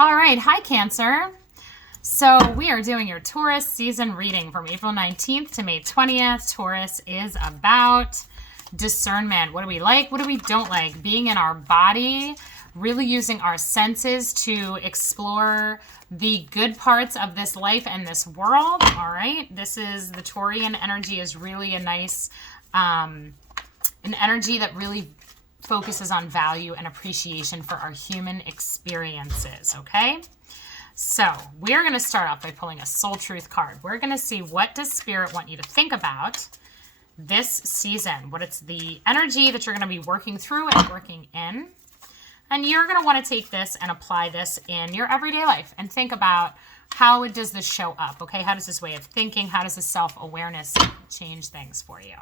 All right. Hi, Cancer. So we are doing your Taurus season reading from April 19th to May 20th. Taurus is about discernment. What do we like? What do we don't like? Being in our body, really using our senses to explore the good parts of this life and this world. All right. This is the Taurian energy is really a nice, an energy that really focuses on value and appreciation for our human experiences. Okay. So we're going to start off by pulling a soul truth card. We're going to see what does Spirit want you to think about this season, what it's the energy that you're going to be working through and working in. And you're going to want to take this and apply this in your everyday life and think about how does this show up, okay? How does this way of thinking, how does this self-awareness change things for you?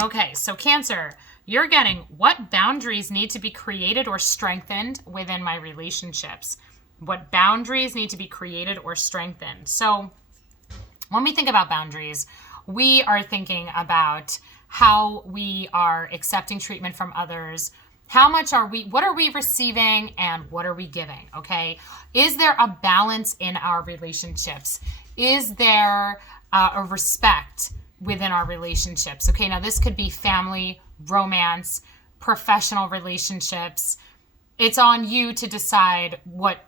Okay, so Cancer, you're getting what boundaries need to be created or strengthened within my relationships. What boundaries need to be created or strengthened. So when we think about boundaries, we are thinking about how we are accepting treatment from others. How much are we, what are we receiving and what are we giving, okay? Is there a balance in our relationships? Is there a respect within our relationships? Okay, now this could be family, romance, professional relationships. It's on you to decide what,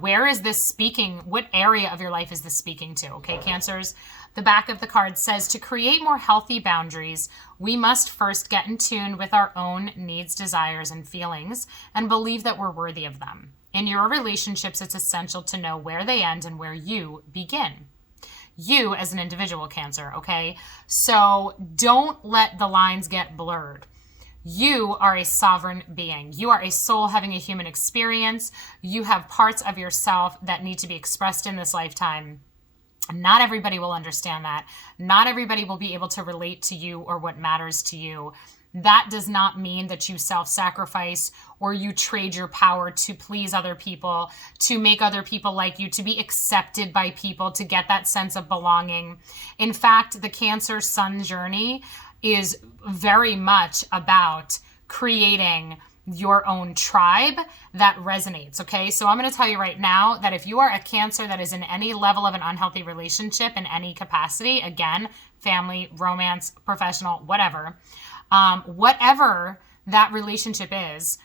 where is this speaking? What area of your life is this speaking to? Okay, Cancers. The back of the card says to create more healthy boundaries, we must first get in tune with our own needs, desires, and feelings and believe that we're worthy of them. In your relationships, it's essential to know where they end and where you begin. You as an individual, Cancer, okay? So don't let the lines get blurred. You are a sovereign being. You are a soul having a human experience. You have parts of yourself that need to be expressed in this lifetime. Not everybody will understand that. Not everybody will be able to relate to you or what matters to you. That does not mean that you self-sacrifice or you trade your power to please other people, to make other people like you, to be accepted by people, to get that sense of belonging. In fact, the Cancer Sun journey is very much about creating your own tribe that resonates, okay? So I'm going to tell you right now that if you are a Cancer that is in any level of an unhealthy relationship in any capacity, again, family, romance, professional, whatever that relationship is,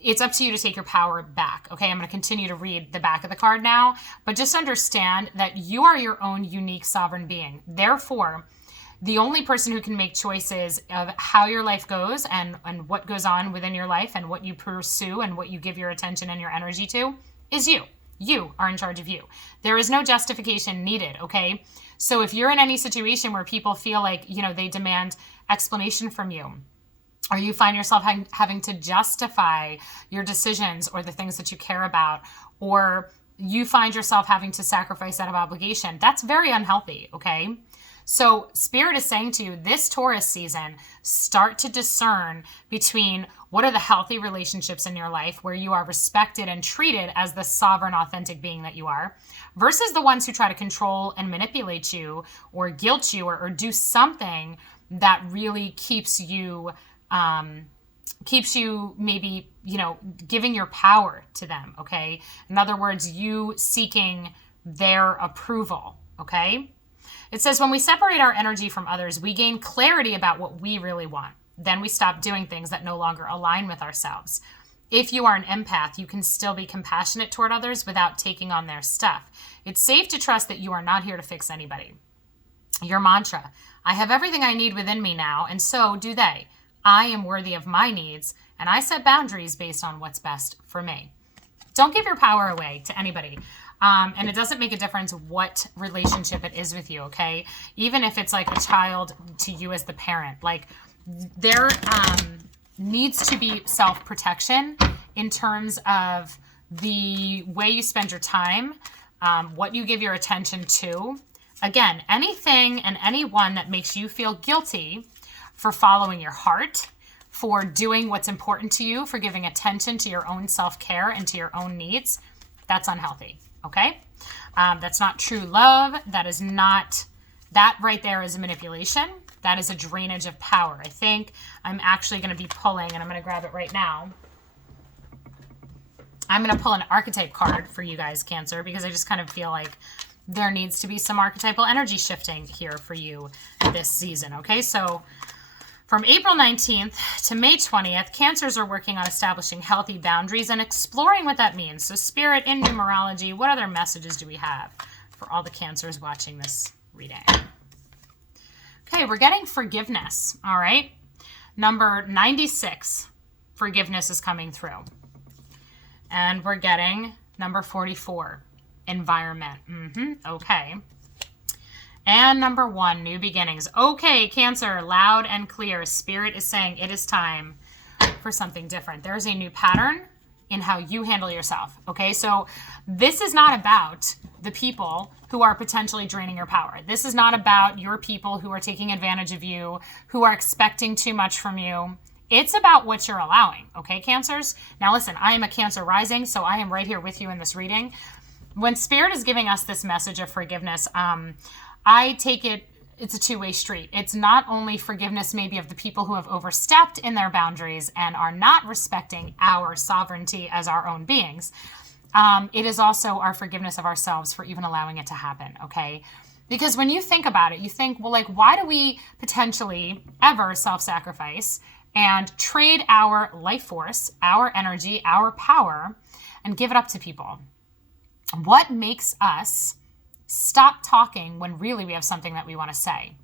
it's up to you to take your power back, okay? I'm going to continue to read the back of the card now, but just understand that you are your own unique sovereign being. Therefore, the only person who can make choices of how your life goes and what goes on within your life and what you pursue and what you give your attention and your energy to is you. You are in charge of you. There is no justification needed, okay? So if you're in any situation where people feel like, they demand explanation from you, or you find yourself having to justify your decisions or the things that you care about, or you find yourself having to sacrifice out of obligation, that's very unhealthy, okay? So Spirit is saying to you, this Taurus season, start to discern between what are the healthy relationships in your life where you are respected and treated as the sovereign, authentic being that you are, versus the ones who try to control and manipulate you or guilt you or do something that really keeps you maybe, giving your power to them, okay? In other words, you seeking their approval, okay? It says, when we separate our energy from others, we gain clarity about what we really want. Then we stop doing things that no longer align with ourselves. If you are an empath, you can still be compassionate toward others without taking on their stuff. It's safe to trust that you are not here to fix anybody. Your mantra, I have everything I need within me now, and so do they. I am worthy of my needs, and I set boundaries based on what's best for me. Don't give your power away to anybody. And it doesn't make a difference what relationship it is with you, okay? Even if it's like a child to you as the parent, like there needs to be self-protection in terms of the way you spend your time, what you give your attention to. Again, anything and anyone that makes you feel guilty for following your heart, for doing what's important to you, for giving attention to your own self-care and to your own needs, that's unhealthy. Okay? That's not true love. That right there is a manipulation. That is a drainage of power. I think I'm actually going to be pulling, and I'm going to grab it right now. I'm going to pull an archetype card for you guys, Cancer, because I just kind of feel like there needs to be some archetypal energy shifting here for you this season. Okay, so from April 19th to May 20th, Cancers are working on establishing healthy boundaries and exploring what that means. So Spirit, in numerology, what other messages do we have for all the Cancers watching this reading? Okay, we're getting forgiveness, all right? Number 96, forgiveness is coming through. And we're getting number 44, environment. Okay. And number 1, new beginnings. Okay, Cancer, loud and clear. Spirit is saying it is time for something different. There's a new pattern in how you handle yourself. Okay, so this is not about the people who are potentially draining your power. This is not about your people who are taking advantage of you, who are expecting too much from you. It's about what you're allowing, okay, Cancers? Now listen, I am a Cancer rising, so I am right here with you in this reading. When Spirit is giving us this message of forgiveness, I take it's a two-way street. It's not only forgiveness maybe of the people who have overstepped in their boundaries and are not respecting our sovereignty as our own beings. It is also our forgiveness of ourselves for even allowing it to happen, okay? Because when you think about it, you think, well, like, why do we potentially ever self-sacrifice and trade our life force, our energy, our power, and give it up to people? What makes us stop talking when really we have something that we want to say?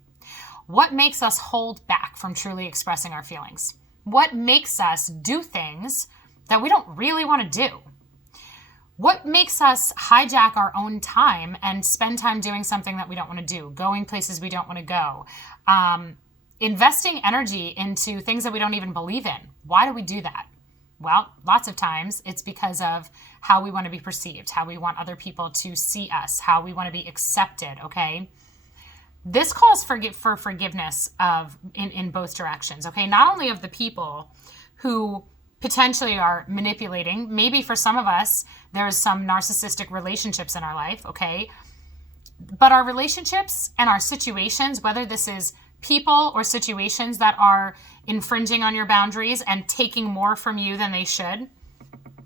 What makes us hold back from truly expressing our feelings? What makes us do things that we don't really want to do? What makes us hijack our own time and spend time doing something that we don't want to do, going places we don't want to go, investing energy into things that we don't even believe in? Why do we do that? Well, lots of times it's because of how we want to be perceived, how we want other people to see us, how we want to be accepted, okay? This calls for forgiveness in both directions, okay? Not only of the people who potentially are manipulating. Maybe for some of us, there's some narcissistic relationships in our life, okay? But our relationships and our situations, whether this is people or situations that are infringing on your boundaries and taking more from you than they should,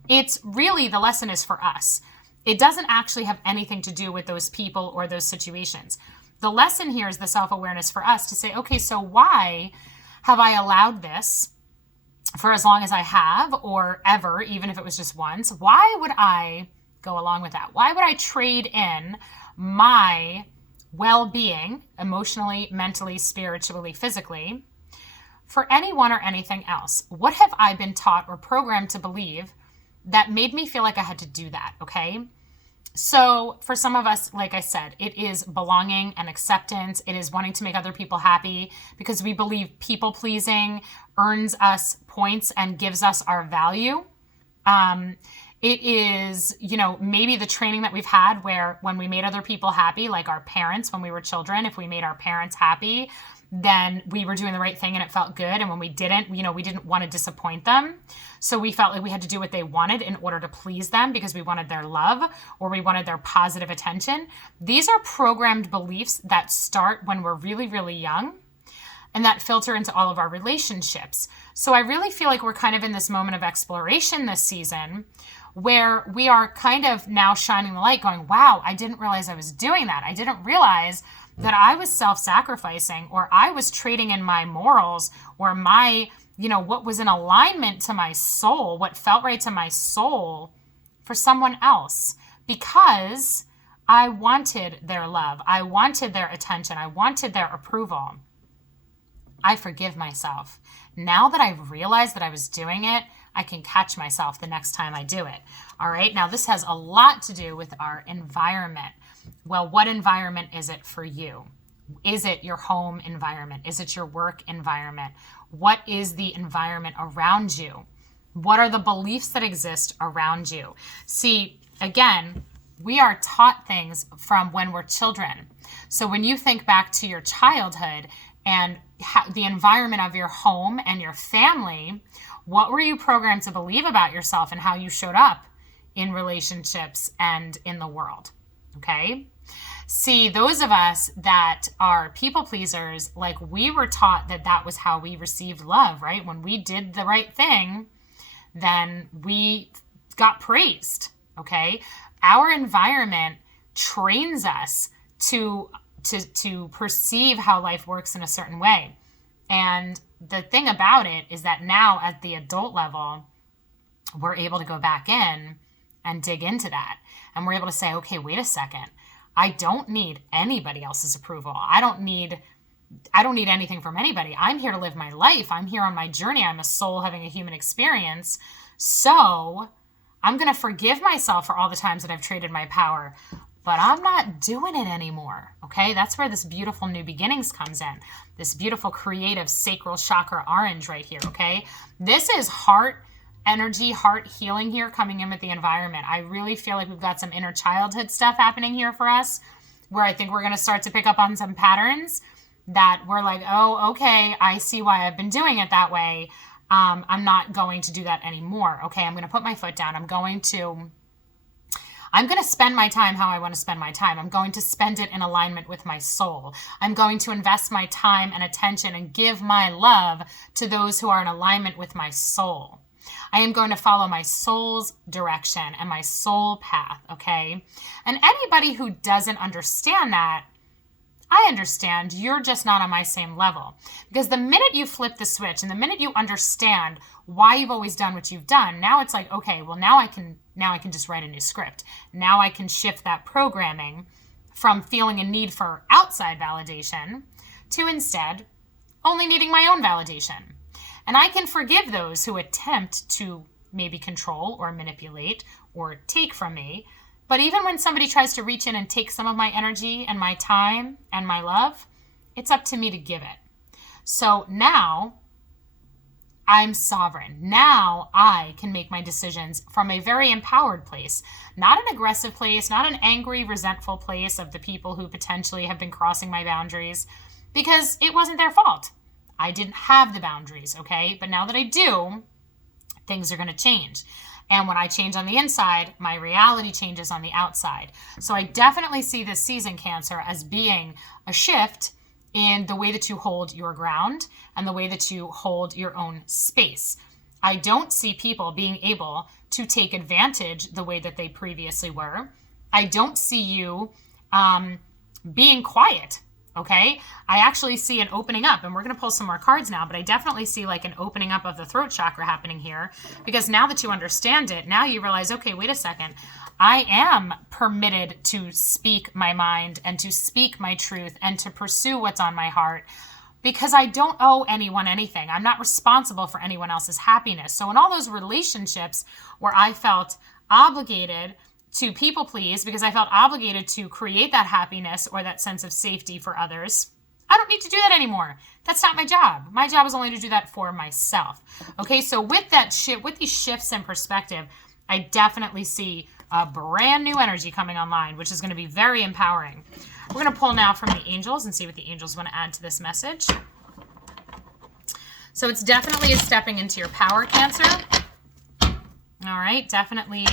it's really, the lesson is for us. It doesn't actually have anything to do with those people or those situations. The lesson here is the self-awareness for us to say, okay, so why have I allowed this for as long as I have, or ever, even if it was just once? Why would I go along with that? Why would I trade in my well-being, emotionally, mentally, spiritually, physically, for anyone or anything else? What have I been taught or programmed to believe that made me feel like I had to do that, okay? So for some of us, like I said, it is belonging and acceptance. It is wanting to make other people happy because we believe people-pleasing earns us points and gives us our value. It is, maybe the training that we've had where when we made other people happy, like our parents when we were children, if we made our parents happy, then we were doing the right thing and it felt good. And when we didn't, we didn't want to disappoint them. So we felt like we had to do what they wanted in order to please them because we wanted their love or we wanted their positive attention. These are programmed beliefs that start when we're really, really young and that filter into all of our relationships. So I really feel like we're kind of in this moment of exploration this season where we are kind of now shining the light going, wow, I didn't realize I was doing that. I didn't realize that I was self-sacrificing, or I was trading in my morals or my, what was in alignment to my soul, what felt right to my soul for someone else because I wanted their love. I wanted their attention. I wanted their approval. I forgive myself. Now that I've realized that I was doing it, I can catch myself the next time I do it. All right. Now, this has a lot to do with our environment. Well, what environment is it for you? Is it your home environment? Is it your work environment? What is the environment around you? What are the beliefs that exist around you? See, again, we are taught things from when we're children. So when you think back to your childhood and the environment of your home and your family, what were you programmed to believe about yourself and how you showed up in relationships and in the world? Okay. See, those of us that are people pleasers, like we were taught that that was how we received love, right? When we did the right thing, then we got praised, okay? Our environment trains us to perceive how life works in a certain way. And the thing about it is that now at the adult level, we're able to go back in and dig into that. And we're able to say, okay, wait a second. I don't need anybody else's approval. I don't need anything from anybody. I'm here to live my life. I'm here on my journey. I'm a soul having a human experience. So I'm going to forgive myself for all the times that I've traded my power, but I'm not doing it anymore. Okay. That's where this beautiful new beginnings comes in. This beautiful creative sacral chakra orange right here. Okay. This is heart energy, heart healing here coming in with the environment. I really feel like we've got some inner childhood stuff happening here for us, where I think we're going to start to pick up on some patterns that we're like, oh, okay, I see why I've been doing it that way. I'm not going to do that anymore. Okay, I'm going to put my foot down. I'm going to spend my time how I want to spend my time. I'm going to spend it in alignment with my soul. I'm going to invest my time and attention and give my love to those who are in alignment with my soul. I am going to follow my soul's direction and my soul path, okay? And anybody who doesn't understand that, I understand, you're just not on my same level. Because the minute you flip the switch and the minute you understand why you've always done what you've done, now it's like, okay, well now I can just write a new script. Now I can shift that programming from feeling a need for outside validation to instead only needing my own validation. And I can forgive those who attempt to maybe control or manipulate or take from me. But even when somebody tries to reach in and take some of my energy and my time and my love, it's up to me to give it. So now I'm sovereign. Now I can make my decisions from a very empowered place, not an aggressive place, not an angry, resentful place of the people who potentially have been crossing my boundaries, because it wasn't their fault. I didn't have the boundaries, okay? But now that I do, things are going to change. And when I change on the inside, my reality changes on the outside. So I definitely see this season, Cancer, as being a shift in the way that you hold your ground and the way that you hold your own space. I don't see people being able to take advantage the way that they previously were. I don't see you being quiet. Okay, I actually see an opening up, and we're going to pull some more cards now, but I definitely see like an opening up of the throat chakra happening here, because now that you understand it, now you realize, okay, wait a second, I am permitted to speak my mind and to speak my truth and to pursue what's on my heart, because I don't owe anyone anything. I'm not responsible for anyone else's happiness. So in all those relationships where I felt obligated to people please because I felt obligated to create that happiness or that sense of safety for others, I don't need to do that anymore. That's not my job. My job is only to do that for myself. Okay, so with that shift, with these shifts in perspective, I definitely see a brand new energy coming online, which is going to be very empowering. We're going to pull now from the angels and see what the angels want to add to this message. So it's definitely a stepping into your power, Cancer. All right, definitely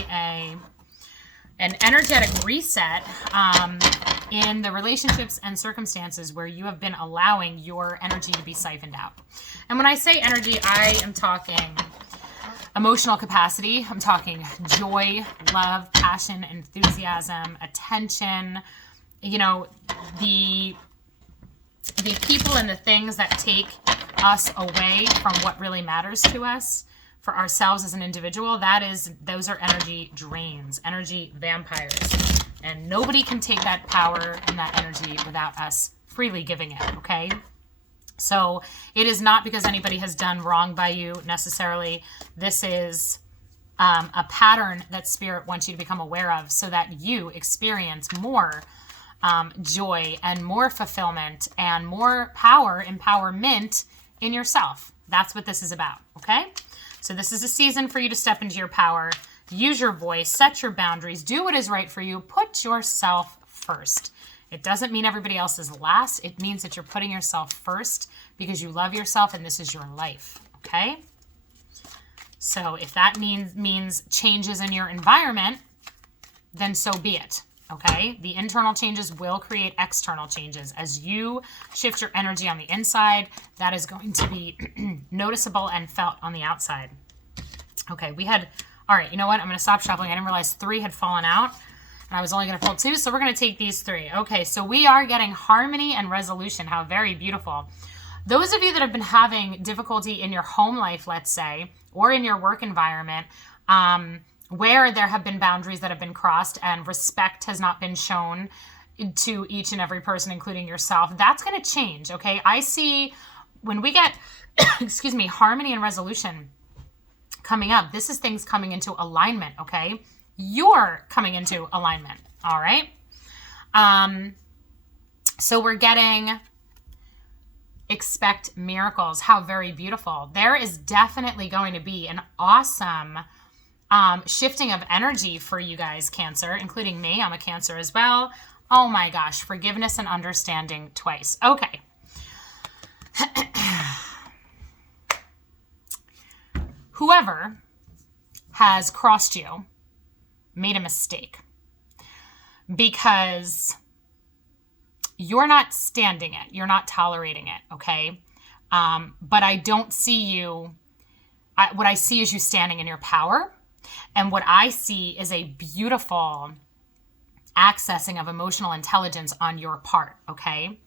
an energetic reset in the relationships and circumstances where you have been allowing your energy to be siphoned out. And when I say energy, I am talking emotional capacity. I'm talking joy, love, passion, enthusiasm, attention, you know, the people and the things that take us away from what really matters to us. For ourselves as an individual, those are energy drains, energy vampires. And nobody can take that power and that energy without us freely giving it, okay? So it is not because anybody has done wrong by you necessarily. This is a pattern that Spirit wants you to become aware of so that you experience more joy and more fulfillment and more power, empowerment in yourself. That's what this is about, okay? So this is a season for you to step into your power, use your voice, set your boundaries, do what is right for you, put yourself first. It doesn't mean everybody else is last. It means that you're putting yourself first because you love yourself and this is your life, okay? So if that means changes in your environment, then so be it, okay? The internal changes will create external changes. As you shift your energy on the inside, that is going to be noticeable and felt on the outside. Okay, we had All right, you know what? I'm going to stop shuffling. I didn't realize 3 had fallen out, and I was only going to pull 2, so we're going to take these 3. Okay, so we are getting harmony and resolution. How very beautiful. Those of you that have been having difficulty in your home life, let's say, or in your work environment, where there have been boundaries that have been crossed and respect has not been shown to each and every person, including yourself, that's going to change, okay? I see when we get, excuse me, harmony and resolution coming up, this is things coming into alignment, okay? You're coming into alignment, all right? So we're getting expect miracles. How very beautiful. There is definitely going to be an awesome shifting of energy for you guys, Cancer, including me. I'm a Cancer as well. Oh my gosh, forgiveness and understanding twice. Okay. Whoever has crossed you made a mistake because you're not standing it. You're not tolerating it, okay? But I don't see you. What I see is you standing in your power. And what I see is a beautiful accessing of emotional intelligence on your part, okay?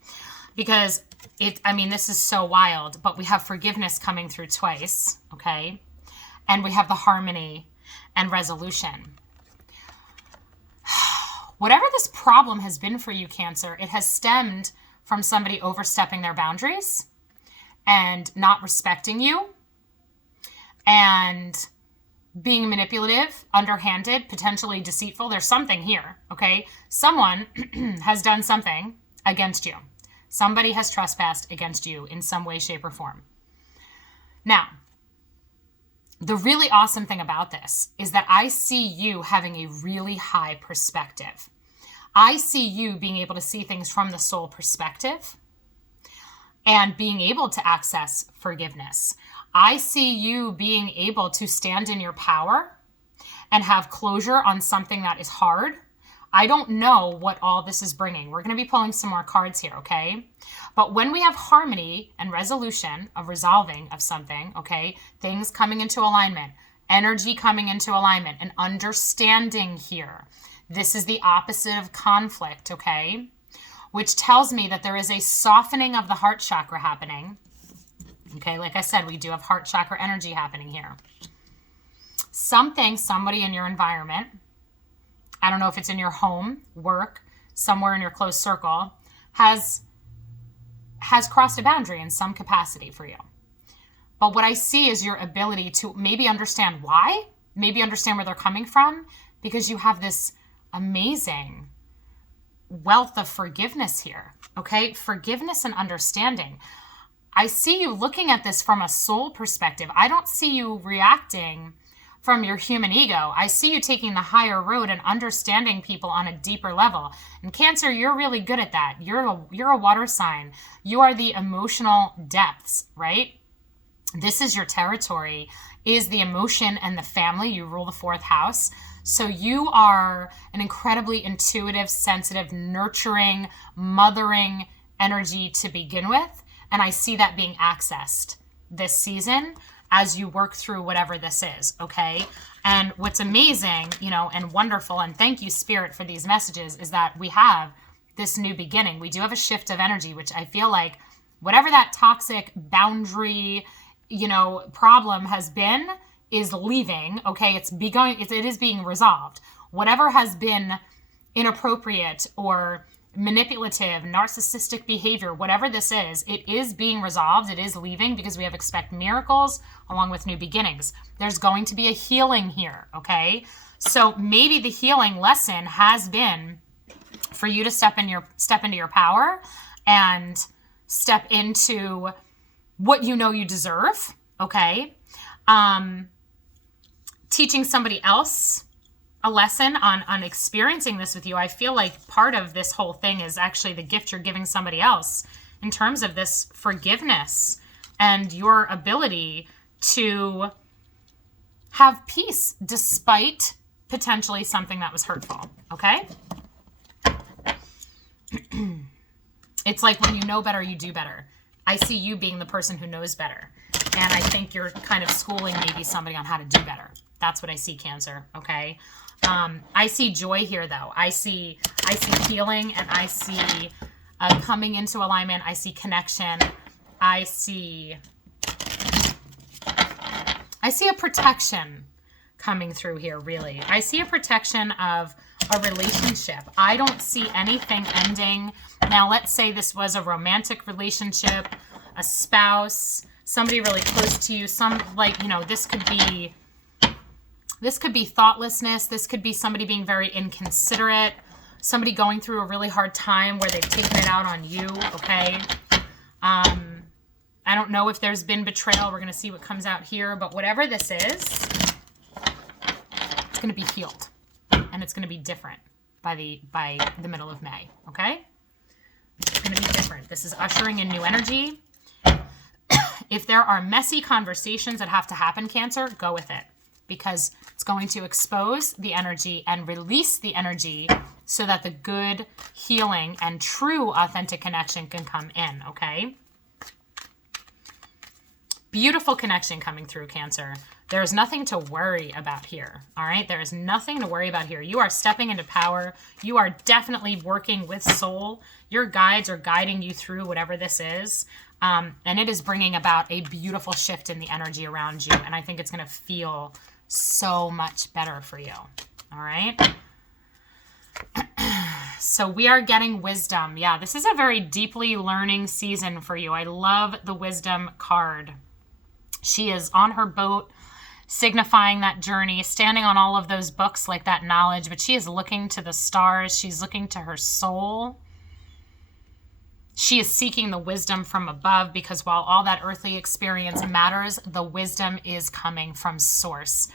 Because this is so wild, but we have forgiveness coming through twice, okay? And we have the harmony and resolution. Whatever this problem has been for you, Cancer, it has stemmed from somebody overstepping their boundaries and not respecting you and being manipulative, underhanded, potentially deceitful. There's something here, okay? Someone has done something against you. Somebody has trespassed against you in some way, shape, or form. Now, the really awesome thing about this is that I see you having a really high perspective. I see you being able to see things from the soul perspective and being able to access forgiveness. I see you being able to stand in your power and have closure on something that is hard. I don't know what all this is bringing. We're going to be pulling some more cards here, okay? But when we have harmony and resolution of resolving of something, okay, things coming into alignment, energy coming into alignment, and understanding here, this is the opposite of conflict, okay? Which tells me that there is a softening of the heart chakra happening. Okay, like I said, we do have heart chakra energy happening here. Somebody in your environment, I don't know if it's in your home, work, somewhere in your close circle, has crossed a boundary in some capacity for you. But what I see is your ability to maybe understand why, maybe understand where they're coming from, because you have this amazing wealth of forgiveness here, okay? Forgiveness and understanding. I see you looking at this from a soul perspective. I don't see you reacting from your human ego. I see you taking the higher road and understanding people on a deeper level. And Cancer, you're really good at that. You're a water sign. You are the emotional depths, right? This is your territory, is the emotion and the family. You rule the 4th house. So you are an incredibly intuitive, sensitive, nurturing, mothering energy to begin with. And I see that being accessed this season as you work through whatever this is, okay? And what's amazing, and wonderful, and thank you, Spirit, for these messages, is that we have this new beginning. We do have a shift of energy, which I feel like whatever that toxic boundary, problem has been is leaving, okay? It is being resolved. Whatever has been inappropriate or manipulative, narcissistic behavior, whatever this is, it is being resolved. It is leaving because we have expect miracles along with new beginnings. There's going to be a healing here, okay? So maybe the healing lesson has been for you to step into your power and step into what you know you deserve, okay? Teaching somebody else a lesson on experiencing this with you. I feel like part of this whole thing is actually the gift you're giving somebody else in terms of this forgiveness and your ability to have peace despite potentially something that was hurtful, okay? It's like when you know better, you do better. I see you being the person who knows better. And I think you're kind of schooling maybe somebody on how to do better. That's what I see, Cancer, okay? I see joy here, though. I see healing, and I see coming into alignment. I see connection. I see a protection coming through here, really. I see a protection of a relationship. I don't see anything ending. Now, let's say this was a romantic relationship, a spouse, somebody really close to you, this could be thoughtlessness. This could be somebody being very inconsiderate, somebody going through a really hard time where they've taken it out on you, okay? I don't know if there's been betrayal. We're going to see what comes out here, but whatever this is, it's going to be healed, and it's going to be different by the middle of May, okay? It's going to be different. This is ushering in new energy. If there are messy conversations that have to happen, Cancer, go with it, because it's going to expose the energy and release the energy so that the good healing and true authentic connection can come in, okay? Beautiful connection coming through, Cancer. There is nothing to worry about here, all right? There is nothing to worry about here. You are stepping into power. You are definitely working with soul. Your guides are guiding you through whatever this is, and it is bringing about a beautiful shift in the energy around you, and I think it's going to feel so much better for you, all right? So we are getting wisdom. Yeah, this is a very deeply learning season for you. I love the wisdom card. She is on her boat, signifying that journey, standing on all of those books like that knowledge, but she is looking to the stars. She's looking to her soul. She is seeking the wisdom from above, because while all that earthly experience matters, the wisdom is coming from source.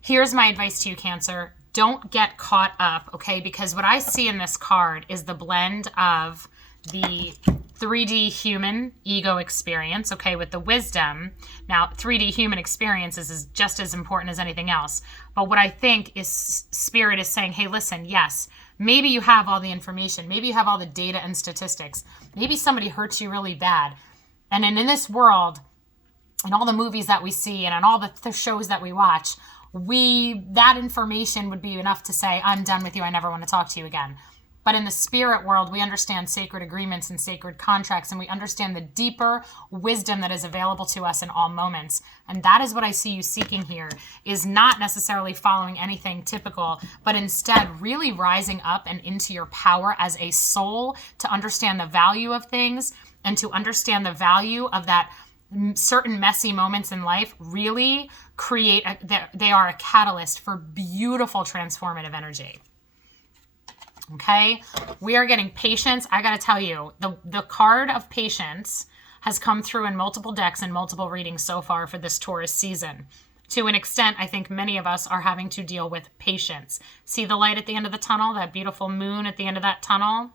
Here's my advice to you, Cancer. Don't get caught up, okay? Because what I see in this card is the blend of the 3D human ego experience, okay, with the wisdom. Now, 3D human experiences is just as important as anything else. But what I think is Spirit is saying, hey, listen, yes, maybe you have all the information. Maybe you have all the data and statistics. Maybe somebody hurts you really bad. And in this world, in all the movies that we see and on all the shows that we watch, that information would be enough to say, I'm done with you. I never want to talk to you again. But in the spirit world, we understand sacred agreements and sacred contracts, and we understand the deeper wisdom that is available to us in all moments. And that is what I see you seeking here, is not necessarily following anything typical, but instead really rising up and into your power as a soul to understand the value of things and to understand the value of that certain messy moments in life really they are a catalyst for beautiful transformative energy. Okay, we are getting patience. I got to tell you, the card of patience has come through in multiple decks and multiple readings so far for this Taurus season. To an extent, I think many of us are having to deal with patience. See the light at the end of the tunnel, that beautiful moon at the end of that tunnel?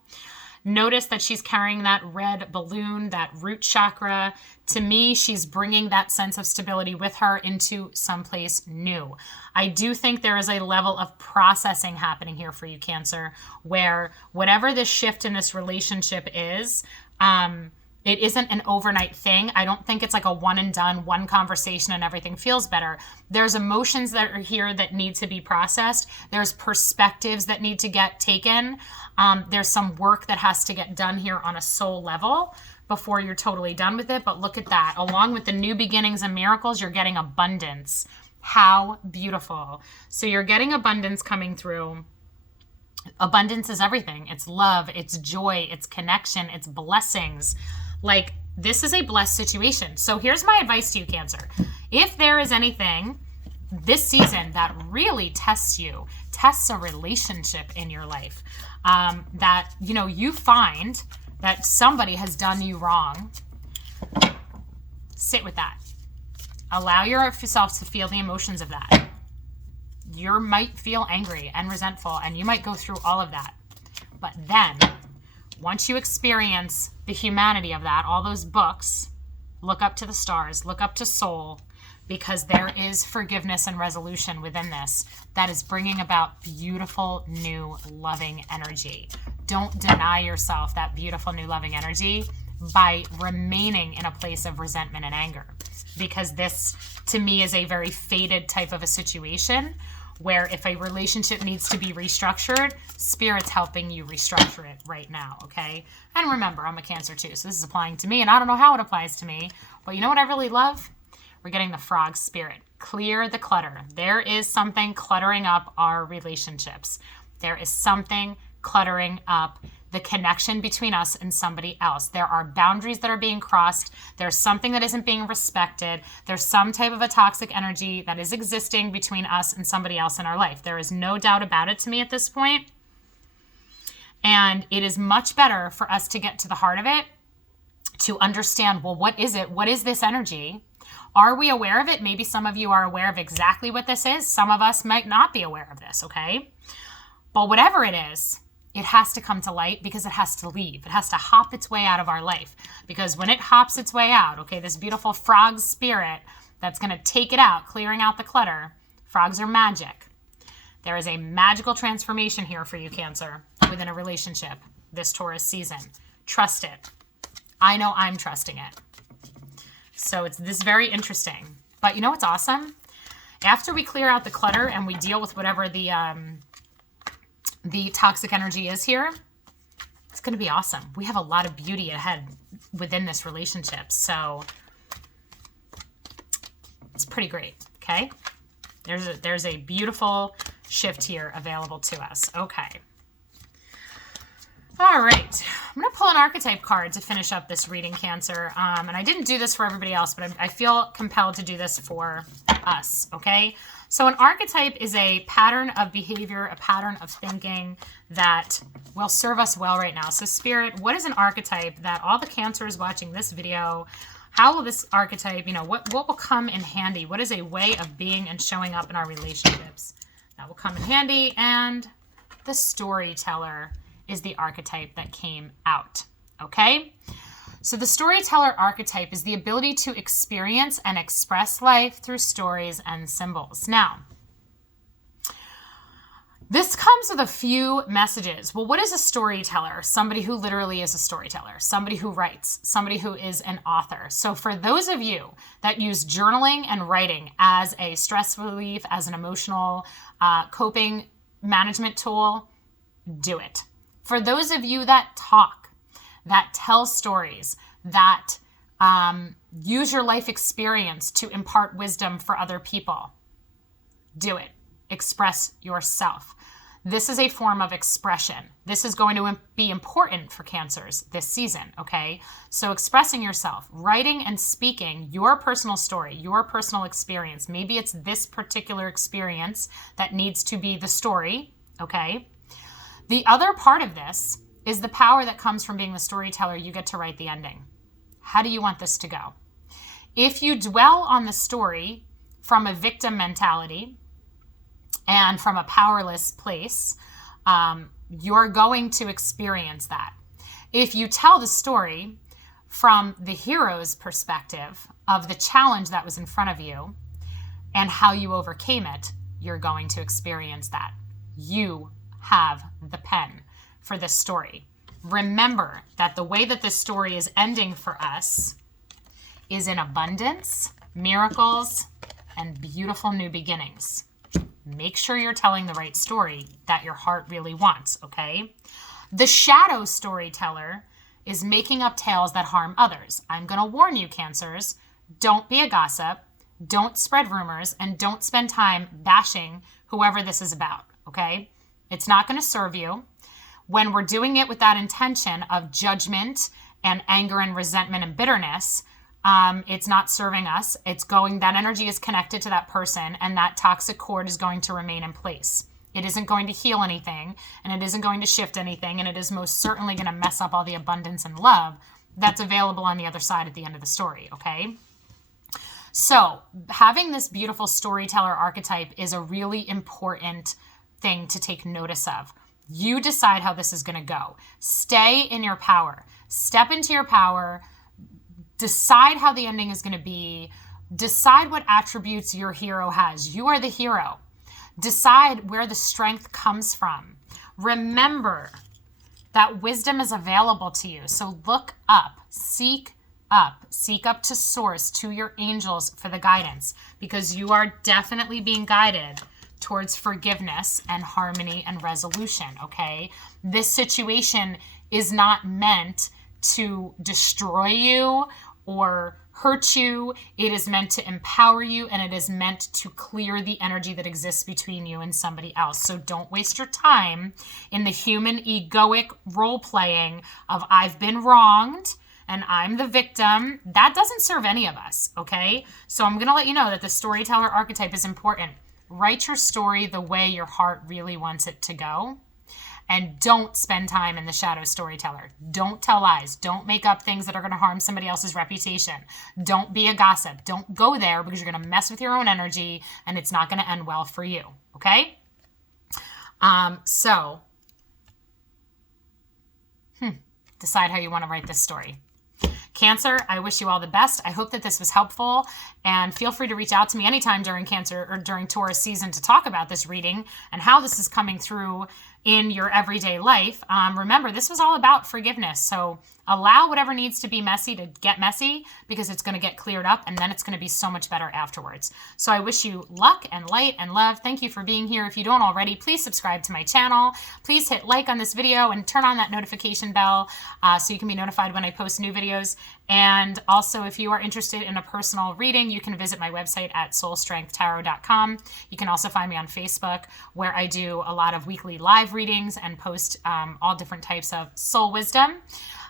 Notice that she's carrying that red balloon, that root chakra. To me, she's bringing that sense of stability with her into someplace new. I do think there is a level of processing happening here for you, Cancer, where whatever this shift in this relationship is, it isn't an overnight thing. I don't think it's like a one and done, one conversation and everything feels better. There's emotions that are here that need to be processed. There's perspectives that need to get taken. There's some work that has to get done here on a soul level before you're totally done with it. But look at that. Along with the new beginnings and miracles, you're getting abundance. How beautiful. So you're getting abundance coming through. Abundance is everything. It's love, it's joy, it's connection, it's blessings. Like, this is a blessed situation. So here's my advice to you, Cancer. If there is anything this season that really tests you, tests a relationship in your life, that, you find that somebody has done you wrong, sit with that. Allow yourself to feel the emotions of that. You might feel angry and resentful, and you might go through all of that. But then, once you experience the humanity of that, all those books, look up to the stars, look up to soul, because there is forgiveness and resolution within this that is bringing about beautiful, new, loving energy. Don't deny yourself that beautiful, new, loving energy. by remaining in a place of resentment and anger. Because this, to me, is a very fated type of a situation where if a relationship needs to be restructured, Spirit's helping you restructure it right now, okay? And remember, I'm a Cancer too, so this is applying to me, and I don't know how it applies to me, but you know what I really love? We're getting the Frog Spirit. Clear the clutter. There is something cluttering up our relationships. There is something cluttering up the connection between us and somebody else. There are boundaries that are being crossed. There's something that isn't being respected. There's some type of a toxic energy that is existing between us and somebody else in our life. There is no doubt about it to me at this point. And it is much better for us to get to the heart of it, to understand, well, what is it? What is this energy? Are we aware of it? Maybe some of you are aware of exactly what this is. Some of us might not be aware of this, okay? But whatever it is, it has to come to light because it has to leave. It has to hop its way out of our life. Because when it hops its way out, okay, this beautiful frog spirit that's going to take it out, clearing out the clutter. Frogs are magic. There is a magical transformation here for you, Cancer, within a relationship this Taurus season. Trust it. I know I'm trusting it. So it's this very interesting. But you know what's awesome? After we clear out the clutter and we deal with whatever the toxic energy is here, it's going to be awesome. We have a lot of beauty ahead within this relationship. So it's pretty great. Okay. There's a beautiful shift here available to us. Okay. All right. I'm going to pull an archetype card to finish up this reading, Cancer. And I didn't do this for everybody else, but I feel compelled to do this for us. Okay. So an archetype is a pattern of behavior, a pattern of thinking that will serve us well right now. So Spirit, what is an archetype that all the Cancers watching this video, how will this archetype, what will come in handy? What is a way of being and showing up in our relationships that will come in handy? And the storyteller is the archetype that came out. Okay? So the storyteller archetype is the ability to experience and express life through stories and symbols. Now, this comes with a few messages. Well, what is a storyteller? Somebody who literally is a storyteller, somebody who writes, somebody who is an author. So for those of you that use journaling and writing as a stress relief, as an emotional coping management tool, do it. For those of you that talk, that tell stories, that use your life experience to impart wisdom for other people, do it. Express yourself. This is a form of expression. This is going to be important for Cancers this season, okay? So expressing yourself, writing and speaking your personal story, your personal experience. Maybe it's this particular experience that needs to be the story, okay? The other part of this is the power that comes from being the storyteller. You get to write the ending. How do you want this to go? If you dwell on the story from a victim mentality and from a powerless place, you're going to experience that. If you tell the story from the hero's perspective of the challenge that was in front of you and how you overcame it, you're going to experience that. You have the pen for this story. Remember that the way that this story is ending for us is in abundance, miracles, and beautiful new beginnings. Make sure you're telling the right story that your heart really wants, okay? The shadow storyteller is making up tales that harm others. I'm going to warn you, Cancers, don't be a gossip, don't spread rumors, and don't spend time bashing whoever this is about, okay? It's not going to serve you. When we're doing it with that intention of judgment and anger and resentment and bitterness, it's not serving us. That energy is connected to that person, and that toxic cord is going to remain in place. It isn't going to heal anything, and it isn't going to shift anything, and it is most certainly going to mess up all the abundance and love that's available on the other side at the end of the story, okay? So having this beautiful storyteller archetype is a really important thing to take notice of. You decide how this is going to go. Stay in your power. Step into your power. Decide how the ending is going to be. Decide what attributes your hero has. You are the hero. Decide where the strength comes from. Remember That wisdom is available to you. So look up, seek up to source, to your angels for the guidance, because you are definitely being guided towards forgiveness and harmony and resolution, okay? This situation is not meant to destroy you or hurt you. It is meant to empower you, and it is meant to clear the energy that exists between you and somebody else. So don't waste your time in the human egoic role playing of I've been wronged and I'm the victim. That doesn't serve any of us, okay? So I'm going to let you know that the storyteller archetype is important. Write your story the way your heart really wants it to go. And don't spend time in the shadow storyteller. Don't tell lies. Don't make up things that are going to harm somebody else's reputation. Don't be a gossip. Don't go there, because you're going to mess with your own energy and it's not going to end well for you, okay? Decide how you want to write this story. Cancer, I wish you all the best. I hope that this was helpful, and feel free to reach out to me anytime during Cancer or during Taurus season to talk about this reading and how this is coming through in your everyday life. Remember, this was all about forgiveness. So allow whatever needs to be messy to get messy, because it's going to get cleared up and then it's going to be so much better afterwards. So I wish you luck and light and love. Thank you for being here. If you don't already, please subscribe to my channel. Please hit like on this video and turn on that notification bell so you can be notified when I post new videos. And also, if you are interested in a personal reading, you can visit my website at soulstrengthtarot.com. You can also find me on Facebook, where I do a lot of weekly live readings and post all different types of soul wisdom.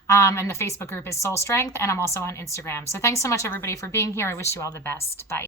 And the Facebook group is Soul Strength, and I'm also on Instagram. So thanks so much, everybody, for being here. I wish you all the best. Bye.